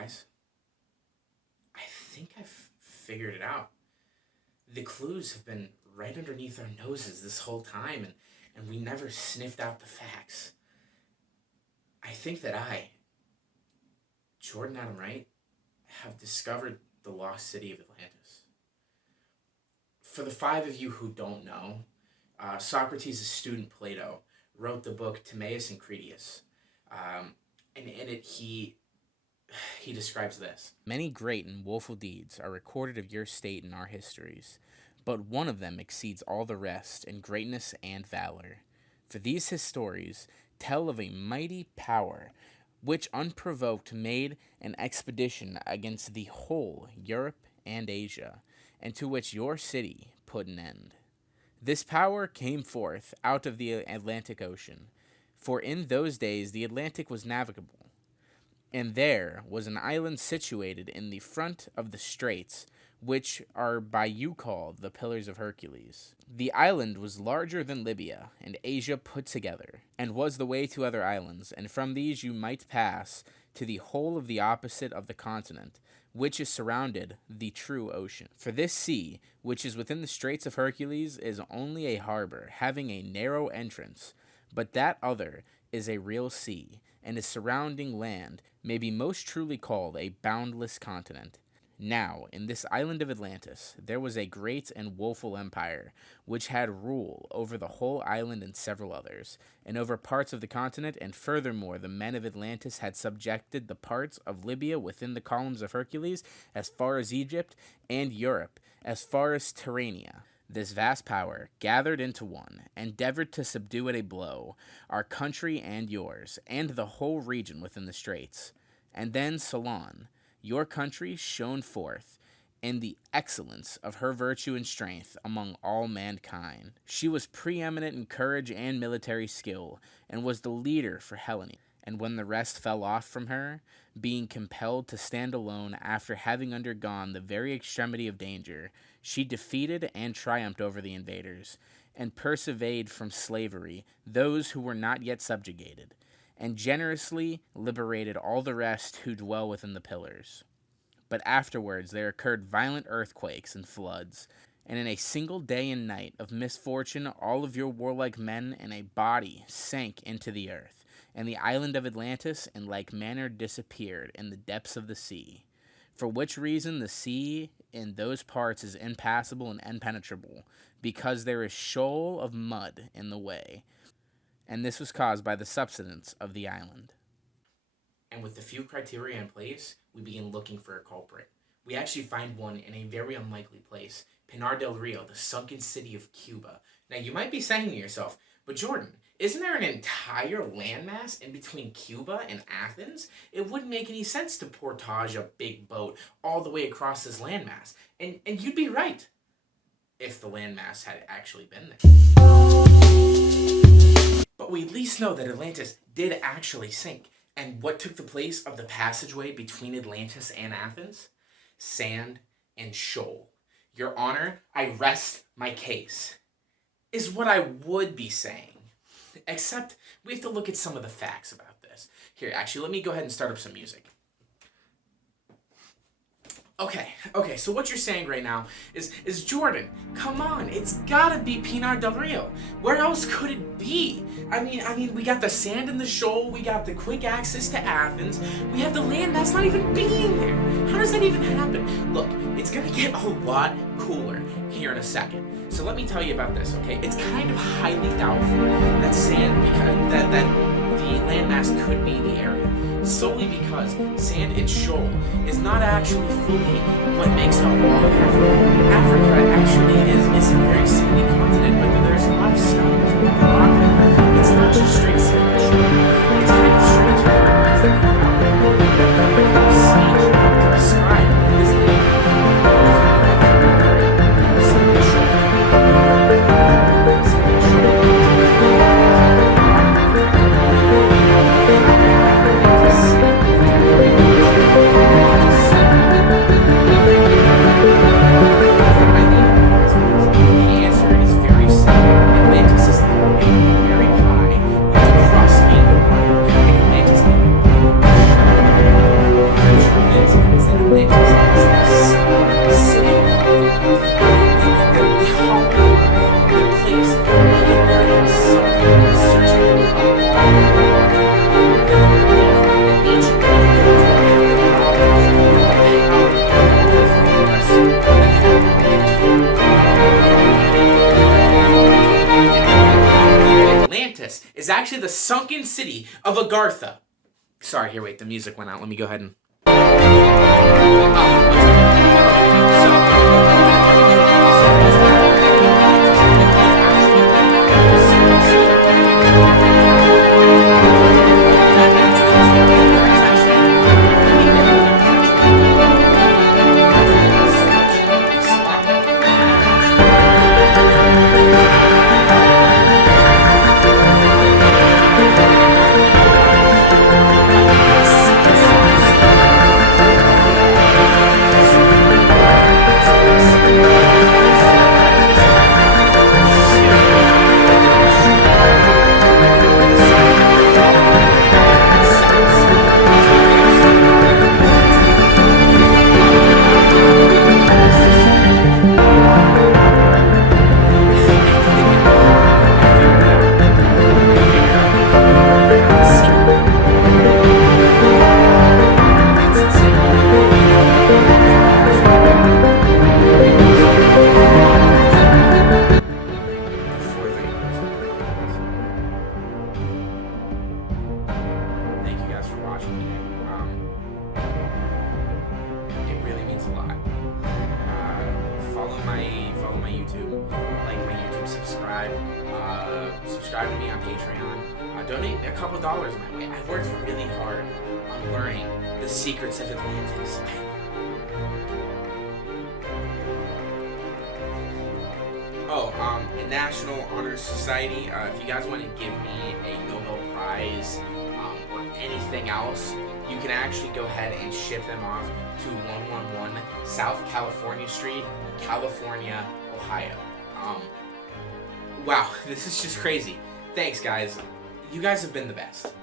Guys, I think I've figured it out. The clues have been right underneath our noses this whole time, and we never sniffed out the facts. I think that Jordan Adam Wright, have discovered the lost city of Atlantis. For the 5 of you who don't know, Socrates' student Plato wrote the book Timaeus and Critias, and in it he describes this. Many great and woeful deeds are recorded of your state in our histories, but one of them exceeds all the rest in greatness and valor. For these histories tell of a mighty power, which unprovoked made an expedition against the whole Europe and Asia, and to which your city put an end. This power came forth out of the Atlantic Ocean, for in those days the Atlantic was navigable, and there was an island situated in the front of the straits, which are by you called the Pillars of Hercules. The island was larger than Libya and Asia put together, and was the way to other islands, and from these you might pass to the whole of the opposite of the continent, which is surrounded the true ocean. For this sea, which is within the Straits of Hercules, is only a harbor, having a narrow entrance, but that other is a real sea, and its surrounding land may be most truly called a boundless continent. Now, in this island of Atlantis, there was a great and woeful empire, which had rule over the whole island and several others, and over parts of the continent, and furthermore the men of Atlantis had subjected the parts of Libya within the columns of Hercules as far as Egypt, and Europe as far as Tyrrhenia. This vast power, gathered into one, endeavored to subdue at a blow our country and yours, and the whole region within the straits. And then Solon, your country, shone forth in the excellence of her virtue and strength among all mankind. She was preeminent in courage and military skill, and was the leader for Hellene. And when the rest fell off from her, being compelled to stand alone after having undergone the very extremity of danger, she defeated and triumphed over the invaders, and persevered from slavery those who were not yet subjugated, and generously liberated all the rest who dwell within the pillars. But afterwards there occurred violent earthquakes and floods, and in a single day and night of misfortune all of your warlike men in a body sank into the earth, and the island of Atlantis in like manner disappeared in the depths of the sea. For which reason the sea in those parts is impassable and impenetrable, because there is shoal of mud in the way, and this was caused by the subsidence of the island. And with the few criteria in place, we begin looking for a culprit. We actually find one in a very unlikely place, Pinar del Rio, the sunken city of Cuba. Now, you might be saying to yourself, but Jordan, isn't there an entire landmass in between Cuba and Athens? It wouldn't make any sense to portage a big boat all the way across this landmass. And you'd be right, if the landmass had actually been there. But we at least know that Atlantis did actually sink. And what took the place of the passageway between Atlantis and Athens? Sand and shoal. Your Honor, I rest my case, is what I would be saying. Except we have to look at some of the facts about this. Here, actually, let me go ahead and start up some music. Okay, so what you're saying right now is Jordan, come on, it's gotta be Pinar del Rio. Where else could it be? I mean, we got the sand and the shoal, we got the quick access to Athens, we have the land that's not even being there. How does that even happen? Look, it's gonna get a lot cooler here in a second. So let me tell you about this, okay? It's kind of highly doubtful that sand, because that the landmass could be the area. Solely because sand and shoal is not actually fully what makes up all of Africa. Africa actually is a very sandy continent, but there's a lot of stones and rock there. It's not just straight sand and shoal. It's kind of strange how words that come out that become a speech to describe this land. Sand and shoal. Sand and shoal. The answer is very simple. Atlantis is very high. It's across the the sunken city of Agartha. Sorry, here, wait, the music went out. Let me go ahead and... Thank you guys for watching today. It really means a lot. Follow my YouTube, like my YouTube, subscribe to me on Patreon. Donate a couple dollars my way. I've worked really hard on learning the secrets of Atlantis. National Honor Society. If you guys want to give me a Nobel Prize or anything else, you can actually go ahead and ship them off to 111 South California Street, California, Ohio. Wow, this is just crazy. Thanks, guys. You guys have been the best.